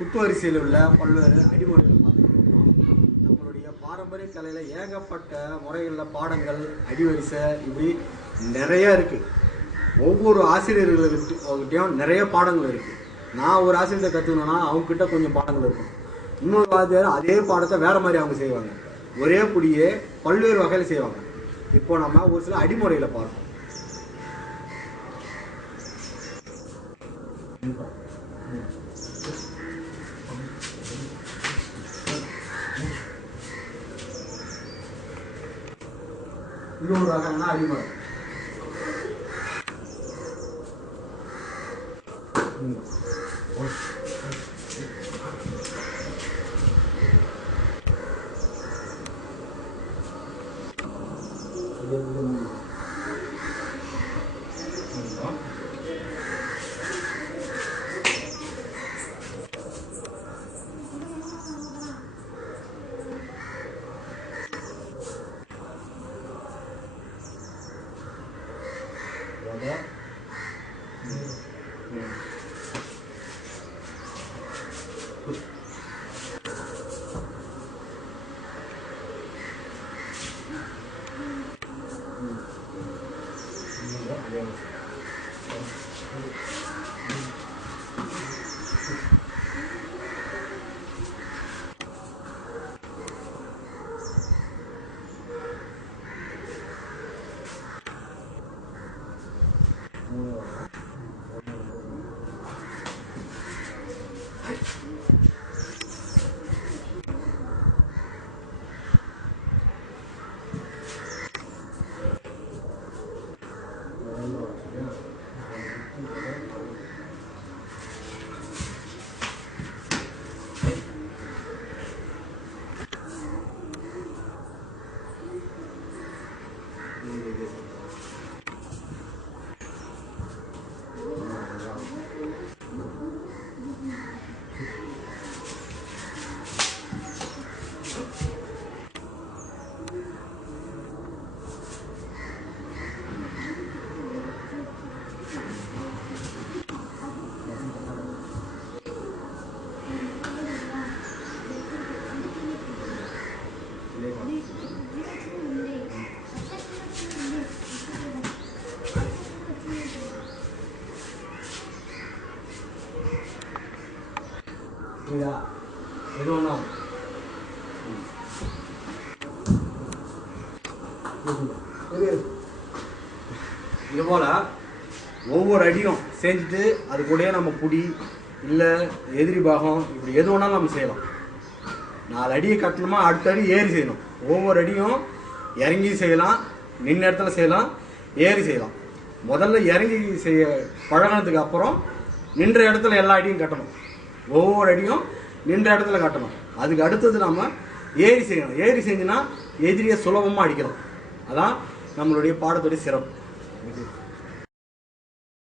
குத்துவரிசையில் உள்ள பல்வேறு அடிமுறைகள் பார்த்துருக்கோம். நம்மளுடைய பாரம்பரிய கலையில் ஏகப்பட்ட முறைகளில் பாடங்கள், அடிவரிசை இப்படி நிறையா இருக்குது. ஒவ்வொரு ஆசிரியர்கள்கிட்டையும் நிறைய பாடங்கள் இருக்குது. நான் ஒரு ஆசிரியரை கற்றுக்கணுன்னா அவங்ககிட்ட கொஞ்சம் பாடங்கள் இருக்கும். இன்னொரு வாத்தியார் அதே பாடத்தை வேறு மாதிரி அவங்க செய்வாங்க. ஒரே புடியே பல்வேறு வகையில் செய்வாங்க. இப்போ நம்ம ஒரு சில அடிமுறையில் பார்ப்போம். இது ஒரு வகையான அடிமுறை. இது போல ஒவ்வொரு அடியும் செஞ்சுட்டு அது கூட நம்ம புடி இல்லை எதிரி பாகம் இப்படி எது வேணாலும் நம்ம செய்யலாம். 4 அடியை கட்டணுமா, அடுத்த அடி ஏறி செய்யணும். ஒவ்வொரு அடியும் இறங்கி செய்யலாம், நின்ன இடத்துல செய்யலாம், ஏறி செய்யலாம். முதல்ல இறங்கி செய்ய பழகினதுக்கு அப்புறம் நின்ற இடத்துல எல்லா அடியும் கட்டணும். ஒவ்வொரு அடியும் நின்ற இடத்துல கட்டணும். அதுக்கு அடுத்தது நம்ம ஏறி செய்யணும். ஏறி செஞ்சுன்னா எதிரியை சுலபமாக அடிக்கலாம். அதான் நம்மளுடைய பாடத்துடைய சிறப்பு.